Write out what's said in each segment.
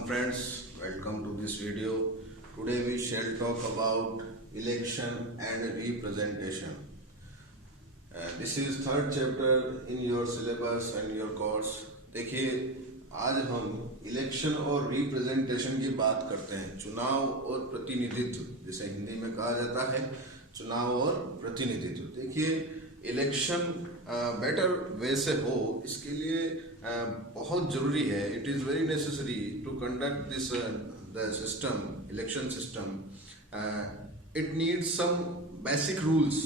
Welcome friends, welcome to this video. Today we shall talk about election and representation. This is third chapter in your syllabus and your course. देखिए आज हम election और representation की बात करते हैं, चुनाव और प्रतिनिधित्व, जिसे हिंदी में कहा जाता है चुनाव और प्रतिनिधित्व। देखिए इलेक्शन बेटर वे से हो, इसके लिए बहुत जरूरी है, it is very necessary to conduct this the system, election system. It needs some basic rules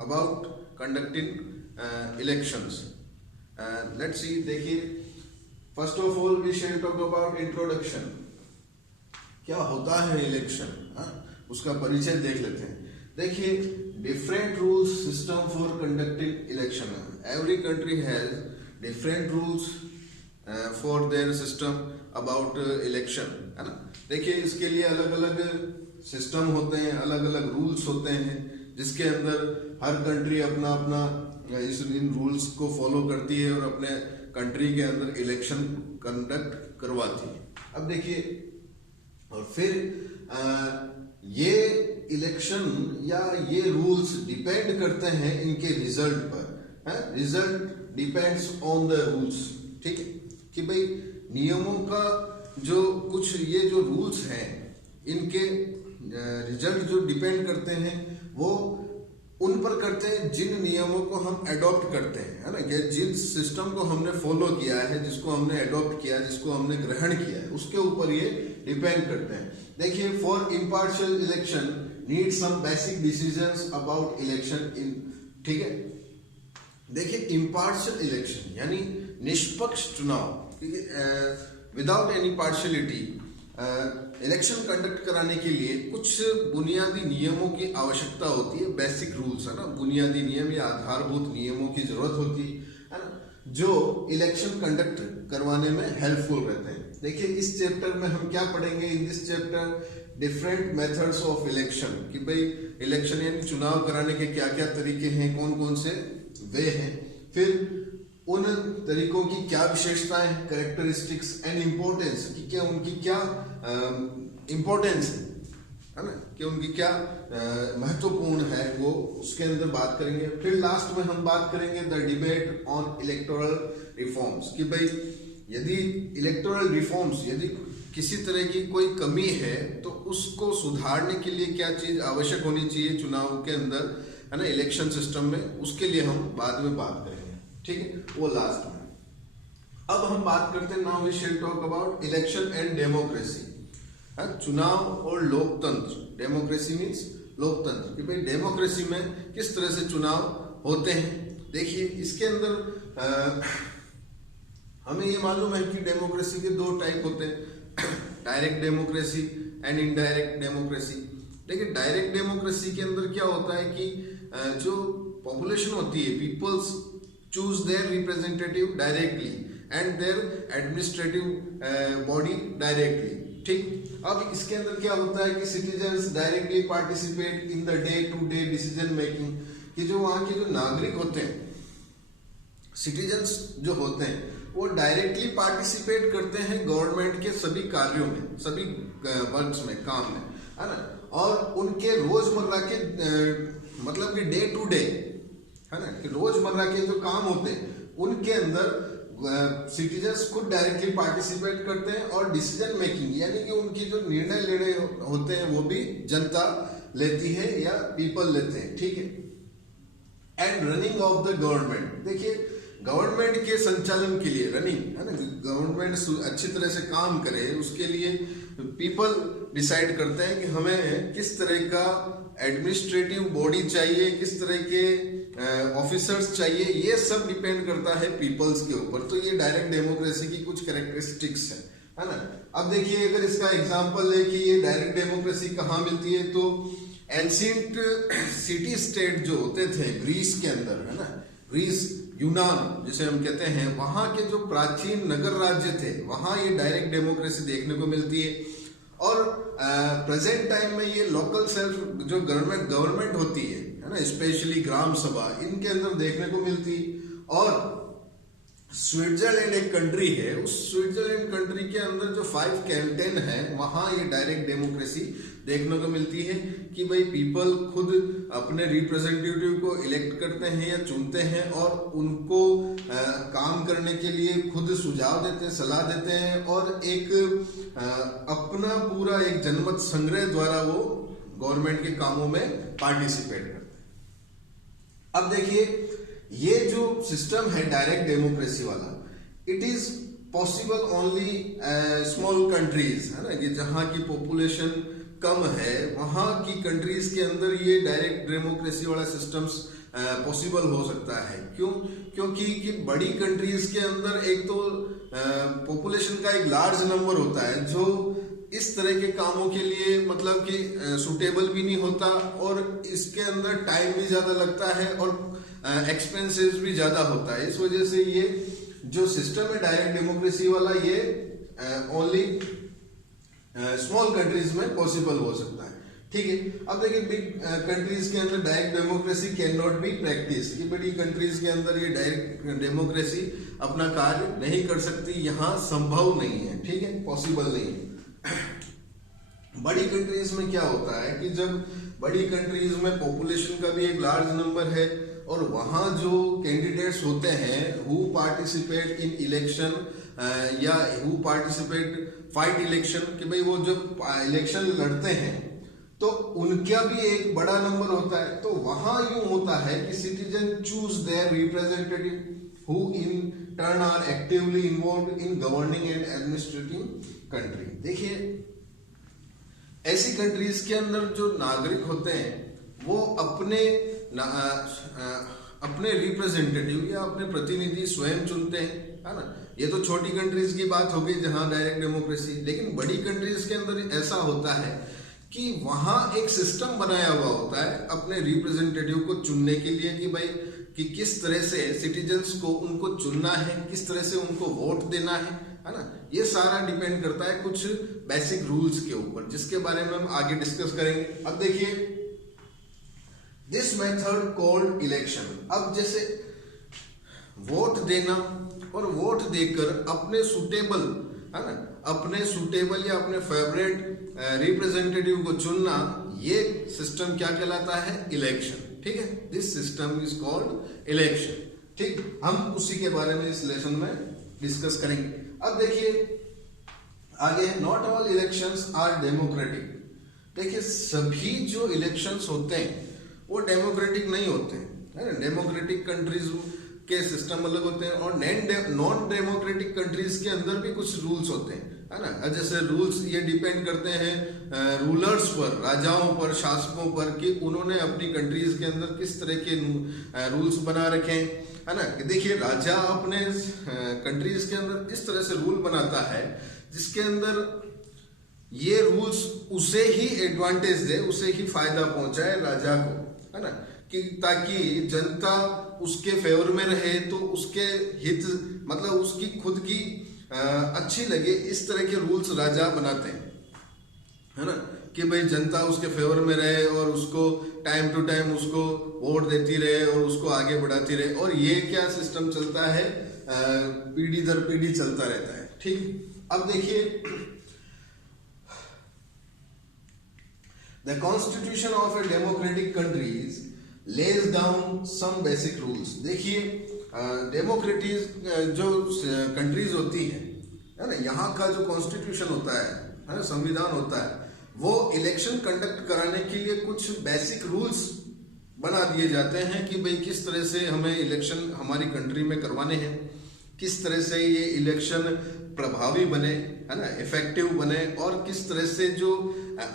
about conducting elections. Let's see, देखिए first of all we shall talk about introduction. क्या होता है इलेक्शन, उसका परिचय देख लेते हैं. देखिए different rules system for conducting election. Every country has different rules for their system about election, है ना. देखिए इसके लिए अलग अलग सिस्टम होते हैं, अलग अलग रूल्स होते हैं, जिसके अंदर हर कंट्री अपना अपना इन रूल्स को फॉलो करती है और अपने कंट्री के अंदर इलेक्शन कंडक्ट करवाती है. अब देखिए और फिर ये इलेक्शन या ये रूल्स डिपेंड करते हैं इनके रिजल्ट पर. Result depends on the rules. ठीक है कि भाई नियमों का जो कुछ ये जो रूल्स हैं इनके रिजल्ट जो डिपेंड करते हैं वो उन पर करते हैं जिन नियमों को हम एडॉप्ट करते हैं, है ना. कि जिस सिस्टम को हमने फॉलो किया है, जिसको हमने एडॉप्ट किया, जिसको हमने ग्रहण किया है, उसके ऊपर ये डिपेंड करते हैं. देखिए for impartial election need some basic decisions about election in. ठीक है, देखिए इम्पार्शियल इलेक्शन यानी निष्पक्ष चुनाव, without any partiality election conduct कराने के लिए कुछ बुनियादी नियमों की आवश्यकता होती है. बेसिक रूल्स, है ना, बुनियादी नियम या आधारभूत नियमों की जरूरत होती है ना, जो इलेक्शन कंडक्ट करवाने में हेल्पफुल रहते हैं. देखिए इस चैप्टर में हम क्या पढ़ेंगे, in this chapter different methods of election, कि भाई इलेक्शन यानी चुनाव कराने के क्या क्या तरीके हैं, कौन कौन से वे हैं, फिर उन तरीकों की क्या विशेषताएं, कैरेक्टरिस्टिक्स एंड इम्पोर्टेंस, कि क्या उनकी क्या इम्पोर्टेंस है ना, कि उनकी क्या महत्वपूर्ण है, वो उसके अंदर बात करेंगे. फिर लास्ट में हम बात करेंगे the debate on electoral reforms, कि भाई यदि इलेक्टोरल रिफॉर्म्स, यदि किसी तरह की कोई कमी है तो उसको सुधारने के लिए क्या चीज आवश्यक होनी चाहिए चुनाव के अंदर, है ना, इलेक्शन सिस्टम में, उसके लिए हम बाद में बात करेंगे. ठीक है, वो लास्ट में. अब हम बात करते हैं, now we shall talk about election and democracy. चुनाव और लोकतंत्र. डेमोक्रेसी मीन्स लोकतंत्र, कि भाई डेमोक्रेसी में किस तरह से चुनाव होते हैं. देखिए इसके अंदर हमें ये मालूम है कि डेमोक्रेसी के दो टाइप होते हैं, direct democracy and indirect democracy. देखिए डायरेक्ट डेमोक्रेसी के अंदर क्या होता है कि जो पॉपुलेशन होती है, peoples choose their representative directly and their administrative body directly. ठीक, अब इसके अंदर क्या होता है कि citizens directly participate in the day to day decision making, कि जो वहाँ के जो नागरिक होते हैं, citizens जो होते हैं, वो डायरेक्टली पार्टिसिपेट करते हैं गवर्नमेंट के सभी कार्यों में, सभी वर्क्स में, काम में, है ना. और उनके रोजमर्रा के मतलब कि डे टू डे, है ना, कि रोजमर्रा के जो काम होते हैं उनके अंदर सिटीजन्स खुद डायरेक्टली पार्टिसिपेट करते हैं, और डिसीजन मेकिंग यानी कि उनकी जो निर्णय लेने होते हैं वो भी जनता लेती है या पीपल लेते हैं. ठीक है, and running of the government. देखिए गवर्नमेंट के संचालन के लिए, रनिंग, है ना, गवर्नमेंट अच्छी तरह से काम करे, उसके लिए पीपल डिसाइड करते हैं कि हमें किस तरह का एडमिनिस्ट्रेटिव बॉडी चाहिए, किस तरह के ऑफिसर्स चाहिए, ये सब डिपेंड करता है पीपल्स के ऊपर. तो ये डायरेक्ट डेमोक्रेसी की कुछ कैरेक्टरिस्टिक्स है ना. अब देखिए अगर इसका एग्जांपल है कि ये डायरेक्ट डेमोक्रेसी कहाँ मिलती है, तो एंशिएंट सिटी स्टेट जो होते थे ग्रीस के अंदर, है ना, ग्रीस, यूनान जिसे हम कहते हैं, वहाँ के जो प्राचीन नगर राज्य थे वहाँ ये डायरेक्ट डेमोक्रेसी देखने को मिलती है. और प्रेजेंट टाइम में ये लोकल सेल्फ जो गवर्नमेंट होती है ना, स्पेशली ग्राम सभा, इनके अंदर देखने को मिलती. और स्विट्जरलैंड एक कंट्री है, उस स्विट्जरलैंड कंट्री के अंदर जो 5 कैंटन है वहां ये डायरेक्ट डेमोक्रेसी देखने को मिलती है कि भाई पीपल खुद अपने रिप्रेजेंटेटिव को इलेक्ट करते हैं या चुनते हैं और उनको काम करने के लिए खुद सुझाव देते हैं, सलाह देते हैं और एक अपना पूरा एक जनमत संग्रह द्वारा वो गवर्नमेंट के कामों में पार्टिसिपेट करते हैं। अब देखिए ये जो सिस्टम है डायरेक्ट डेमोक्रेसी वाला, it is possible only small countries, है ना, कि जहां की पॉपुलेशन कम है वहां की कंट्रीज के अंदर ये डायरेक्ट डेमोक्रेसी वाला सिस्टम्स पॉसिबल हो सकता है। क्यों? क्योंकि कि बड़ी कंट्रीज के अंदर एक तो पॉपुलेशन का एक लार्ज नंबर होता है जो इस तरह के कामों के लिए मतलब कि सुटेबल भी नहीं होता और इसके अंदर टाइम भी ज्यादा लगता है और एक्सपेंसेस भी ज्यादा होता है। इस वजह से ये जो सिस्टम है डायरेक्ट डेमोक्रेसी वाला ये ओनली स्मॉल कंट्रीज में पॉसिबल हो सकता है। ठीक है, अब देखिए बिग कंट्रीज के अंदर direct democracy can not be practice, कि बड़ी कंट्रीज के अंदर ये डायरेक्ट डेमोक्रेसी अपना कार्य नहीं कर सकती, यहाँ संभव नहीं है। ठीक है, पॉसिबल नहीं है। बड़ी कंट्रीज में क्या होता है कि जब बड़ी कंट्रीज में पॉपुलेशन का भी एक लार्ज नंबर है और वहां जो कैंडिडेट्स होते हैं हु पार्टिसिपेट इन इलेक्शन या हु पार्टिसिपेट फाइट इलेक्शन, कि भाई वो जब इलेक्शन लड़ते हैं तो उनका भी एक बड़ा नंबर होता है। तो वहां यूं होता है कि citizen choose their representative who in turn are actively involve in governing and administrating country. देखिए ऐसी कंट्रीज के अंदर जो नागरिक होते हैं वो अपने रिप्रेजेंटेटिव या अपने प्रतिनिधि स्वयं चुनते हैं, है ना। ये तो छोटी कंट्रीज की बात होगी जहां डायरेक्ट डेमोक्रेसी, लेकिन बड़ी कंट्रीज के अंदर ऐसा होता है कि वहां एक सिस्टम बनाया हुआ होता है अपने रिप्रेजेंटेटिव को चुनने के लिए कि भाई कि किस तरह से सिटीजन्स को उनको चुनना है, किस तरह से उनको वोट देना है ना। ये सारा डिपेंड करता है कुछ बेसिक रूल्स के ऊपर, जिसके बारे में हम आगे डिस्कस करेंगे। अब देखिए दिस मेथड कॉल्ड इलेक्शन। अब जैसे वोट देना और वोट देकर अपने सुटेबल, है ना, अपने सुटेबल या अपने फेवरेट रिप्रेजेंटेटिव को चुनना, ये सिस्टम क्या कहलाता है? इलेक्शन। ठीक है, this system is called election. ठीक, हम उसी के बारे में इस लेसन में डिस्कस करेंगे। अब देखिए आगे, not all elections are democratic. देखिए सभी जो इलेक्शंस होते हैं वो डेमोक्रेटिक नहीं होते हैं। डेमोक्रेटिक कंट्रीज के सिस्टम अलग होते हैं और नॉन डेमोक्रेटिक कंट्रीज के अंदर भी कुछ रूल्स होते हैं, है ना। जैसे रूल्स ये डिपेंड करते हैं रूलर्स पर, राजाओं पर, शासकों पर, कि उन्होंने अपनी कंट्रीज के अंदर किस तरह के रूल्स बना रखे हैं, है ना। देखिए राजा अपने कंट्रीज के अंदर इस तरह से रूल बनाता है जिसके अंदर ये रूल्स उसे ही एडवांटेज दे, उसे ही फायदा पहुंचाए राजा को, है ना, कि ताकि जनता उसके फेवर में रहे, तो उसके हित मतलब उसकी खुद की अच्छी लगे, इस तरह के रूल्स राजा बनाते हैं, है ना, कि भाई जनता उसके फेवर में रहे और उसको टाइम टू टाइम उसको वोट देती रहे और उसको आगे बढ़ाती रहे। और ये क्या सिस्टम चलता है, पीढ़ी दर पीढ़ी चलता रहता है। ठीक, अब देखिए the constitution of a democratic countries lays down some basic rules. देखिए डेमोक्रेटिक जो कंट्रीज होती है ना, यहाँ का जो कॉन्स्टिट्यूशन होता है, संविधान होता है, वो इलेक्शन कंडक्ट कराने के लिए कुछ बेसिक रूल्स बना दिए जाते हैं कि भाई किस तरह से हमें इलेक्शन हमारी कंट्री में करवाने हैं, किस तरह से ये इलेक्शन प्रभावी बने, है ना, इफेक्टिव बने, और किस तरह से जो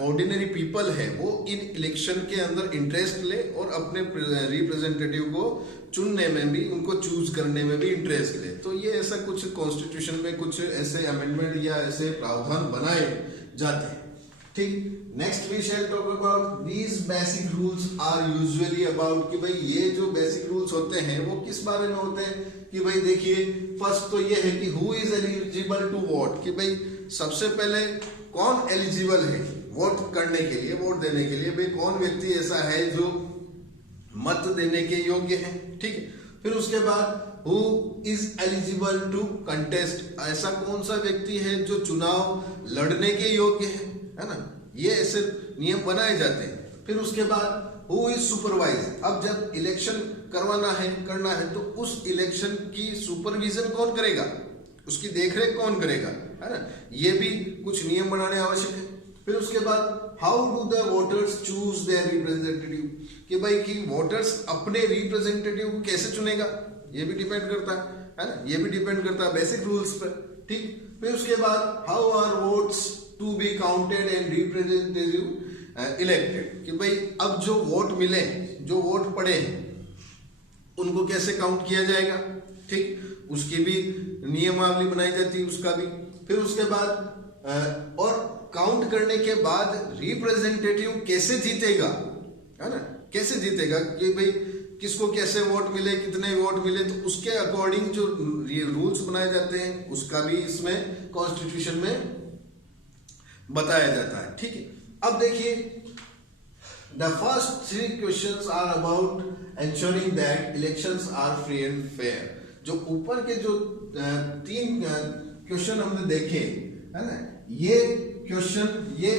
ऑर्डिनरी पीपल है वो इन इलेक्शन के अंदर इंटरेस्ट ले और अपने रिप्रेजेंटेटिव को चुनने में भी, उनको चूज करने में भी इंटरेस्ट ले। तो ये ऐसा कुछ कॉन्स्टिट्यूशन में कुछ ऐसे अमेंडमेंट या ऐसे प्रावधान बनाए जाते हैं। ठीक, next we shall talk about these basic rules are usually about, कि भाई ये जो बेसिक रूल्स होते हैं वो किस बारे में होते हैं, कि भाई देखिए फर्स्ट तो ये है कि who is eligible to vote, कि भाई सबसे पहले कौन एलिजिबल है वोट करने के लिए, वोट देने के लिए, भाई कौन व्यक्ति ऐसा है जो मत देने के योग्य है। ठीक है, फिर उसके बाद who is eligible to contest, ऐसा कौन सा व्यक्ति है जो चुनाव लड़ने के योग्य है ना, ये ऐसे नियम बनाए जाते हैं। फिर उसके बाद हु इज सुपरवाइज, अब जब इलेक्शन करना है तो उस इलेक्शन की सुपरविजन कौन करेगा, उसकी देखरेख कौन करेगा, है ना, ये भी कुछ नियम बनाने आवश्यक है। फिर उसके बाद how do the voters choose their representative, कि भाई कि वोटर्स अपने रिप्रेजेंटेटिव को कैसे चुनेगा, ये भी डिपेंड करता है ना, ये भी डिपेंड करता है बेसिक रूल्स पर, ठीक। फिर उसके बाद how are votes to be counted and representative elected, कि भाई अब जो वोट मिले, जो वोट पड़े उनको कैसे काउंट किया जाएगा, ठीक, उसकी भी नियमावली बनाई जाती है, उसका भी। फिर उसके बाद और काउंट करने के बाद रिप्रेजेंटेटिव कैसे जीतेगा, है ना, कैसे जीतेगा, कि भाई किसको कैसे वोट मिले, कितने वोट मिले, तो उसके अकॉर्डिंग जो रूल्स बनाए जाते हैं उसका भी इसमें कॉन्स्टिट्यूशन में बताया जाता है, ठीक है। अब देखिए the first 3 questions are about ensuring that elections are free and fair. जो ऊपर के जो 3 क्वेश्चन हमने देखे, है ना, ये क्वेश्चन ये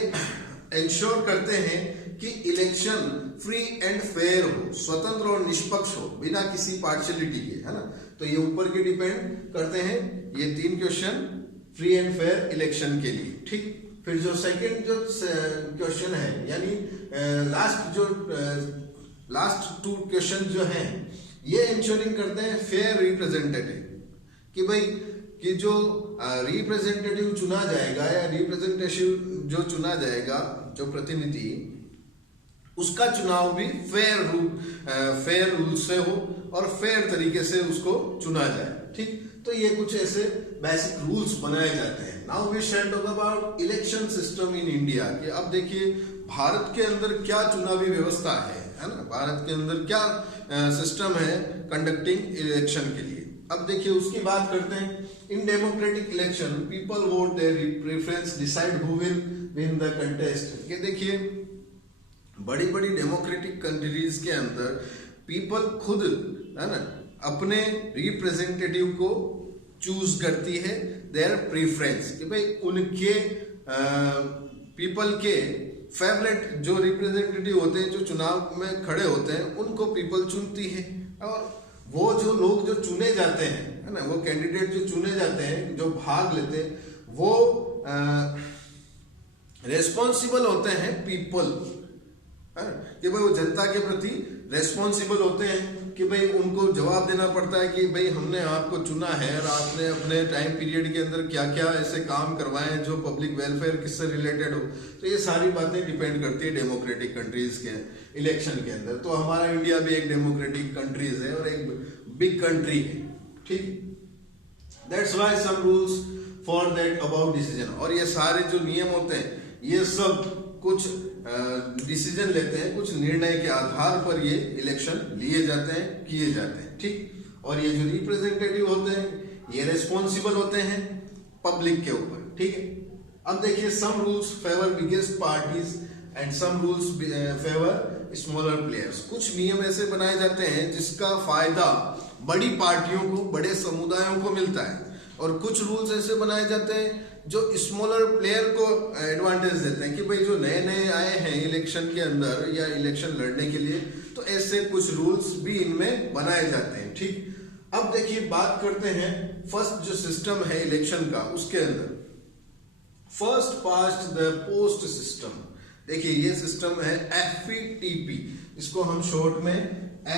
इंश्योर करते हैं कि इलेक्शन फ्री एंड फेयर हो, स्वतंत्र और निष्पक्ष हो, बिना किसी पार्शियलिटी के, है ना। तो ये ऊपर के डिपेंड करते हैं ये 3 question free and fair election के लिए, ठीक। फिर जो सेकंड जो क्वेश्चन है, यानी लास्ट 2 क्वेश्चन जो हैं, ये इंश्योरिंग करते हैं फेयर रिप्रेजेंटेटिव, कि भाई कि जो रिप्रेजेंटेटिव चुना जाएगा या रिप्रेजेंटेटिव जो चुना जाएगा, जो प्रतिनिधि, उसका चुनाव भी फेयर रूल से हो और फेयर तरीके से उसको चुना जाए, ठीक। तो ये कुछ ऐसे बेसिक रूल्स बनाए जाते हैं। Now we shall talk about election system in India, कि अब देखिए भारत के अंदर क्या चुनावी व्यवस्था है ना, भारत के अंदर क्या सिस्टम है कंडक्टिंग इलेक्शन के लिए। अब देखिए उसकी बात करते हैं। In democratic election people vote their preference decide who will win the contest, कि देखिए बड़ी बड़ी डेमोक्रेटिक कंट्रीज के अंदर पीपल खुद, है ना, अपने रिप्रेजेंटेटिव को चूज करती है, देयर प्रेफरेंस, कि भाई उनके पीपल के फेवरेट जो रिप्रेजेंटेटिव होते हैं, जो चुनाव में खड़े होते हैं, उनको पीपल चुनती है। और वो जो लोग जो चुने जाते हैं, है ना, वो कैंडिडेट जो चुने जाते हैं, जो भाग लेते हैं, वो रेस्पॉन्सिबल होते हैं पीपल, कि भाई वो जनता के प्रति रेस्पॉन्सिबल होते हैं, कि भाई उनको जवाब देना पड़ता है कि भाई हमने आपको चुना है और आपने अपने टाइम पीरियड के अंदर क्या क्या ऐसे काम करवाए हैं जो पब्लिक वेलफेयर किससे रिलेटेड हो। तो ये सारी बातें डिपेंड करती है डेमोक्रेटिक कंट्रीज के इलेक्शन के अंदर। तो हमारा इंडिया भी एक डेमोक्रेटिक कंट्रीज है और एक बिग कंट्री है, ठीक। That's why some rules for that about decision, और ये सारे जो नियम होते हैं ये सब कुछ डिसीजन लेते हैं, कुछ निर्णय के आधार पर ये इलेक्शन लिए जाते हैं, किए जाते हैं, ठीक। और ये जो रिप्रेजेंटेटिव होते हैं ये रेस्पॉन्सिबल होते हैं पब्लिक के ऊपर, ठीक है। अब देखिए some rules favour biggest parties and some rules favour smaller players. कुछ नियम ऐसे बनाए जाते हैं जिसका फायदा बड़ी पार्टियों को, बड़े समुदायों को मिलता है, और कुछ रूल्स ऐसे बनाए जाते हैं जो स्मॉलर प्लेयर को एडवांटेज देते हैं, कि भाई जो नए नए आए हैं इलेक्शन के अंदर या इलेक्शन लड़ने के लिए, तो ऐसे कुछ रूल्स भी इनमें बनाए जाते हैं, ठीक। अब देखिए बात करते हैं फर्स्ट जो सिस्टम है इलेक्शन का, उसके अंदर first past the post system. देखिए ये सिस्टम है FPTP, इसको हम शॉर्ट में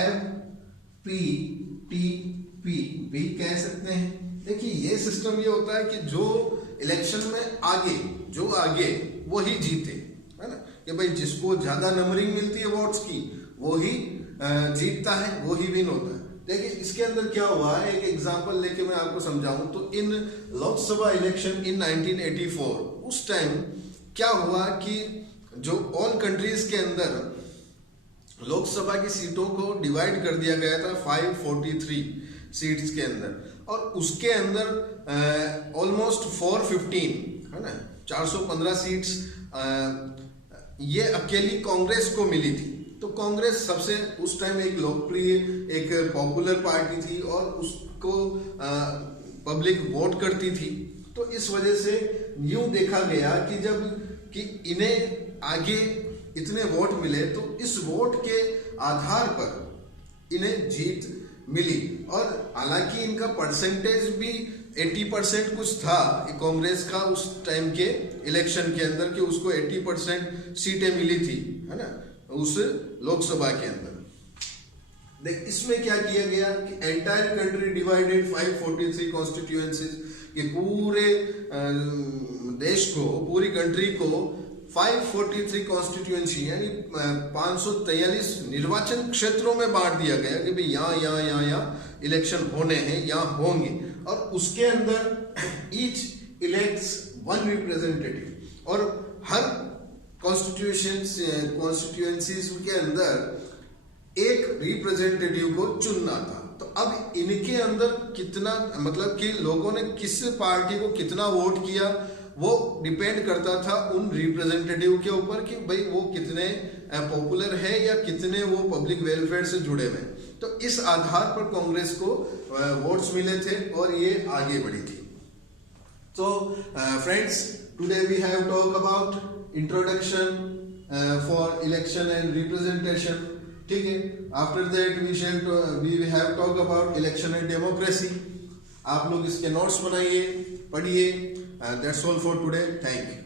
FPTP भी कह सकते हैं। देखिए ये सिस्टम ये होता है कि जो इलेक्शन में आगे वही जीते, है ना, कि भाई जिसको ज्यादा नंबरिंग मिलती है वोट्स की वो ही जीतता है, वो ही विन होता है। देखिए इसके अंदर क्या हुआ, एक एग्जांपल लेके मैं आपको समझाऊं तो इन लोकसभा इलेक्शन इन 1984 उस टाइम क्या हुआ कि जो ऑल कंट्रीज के अंदर लोकसभा की सीटों को डिवाइड कर दिया गया था 543 सीट्स के अंदर, और उसके अंदर ऑलमोस्ट 415, है ना, 415 सीट्स ये अकेली कांग्रेस को मिली थी, तो कांग्रेस सबसे उस टाइम एक लोकप्रिय, एक पॉपुलर पार्टी थी और उसको पब्लिक वोट करती थी। तो इस वजह से यूं देखा गया कि जब कि इन्हें आगे इतने वोट मिले तो इस वोट के आधार पर इन्हें जीत मिली। और हालांकि इनका परसेंटेज भी 80% कुछ था कांग्रेस का उस टाइम के इलेक्शन के अंदर, कि उसको 80% सीटें मिली थी, है ना, उस लोकसभा के अंदर। देख इसमें क्या किया गया कि एंटायर कंट्री डिवाइडेड 543 कॉन्स्टिट्यूएंसीज, ये पूरे देश को, पूरी कंट्री को 543 कॉन्स्टिट्यूएंसी यानी 543 निर्वाचन क्षेत्रों में बांट दिया गया कि भाई यहाँ इलेक्शन होने हैं, यहाँ होंगे। और उसके अंदर ईच इलेक्ट्स वन रिप्रेजेंटेटिव, और हर कॉन्स्टिट्यूएंसीज के अंदर एक रिप्रेजेंटेटिव को चुनना था। तो अब इनके अंदर कितना, मतलब कि लोगों ने किस पार्टी को कितना वोट किया, वो डिपेंड करता था उन रिप्रेजेंटेटिव के ऊपर कि भाई वो कितने पॉपुलर है या कितने वो पब्लिक वेलफेयर से जुड़े हुए। तो इस आधार पर कांग्रेस को वोट्स मिले थे और ये आगे बढ़ी थी। तो friends, today we have talk about introduction for election and representation. ठीक है, after that we have talk about election and democracy. आप लोग इसके नोट्स बनाइए, पढ़िए। That's all for today. Thank you.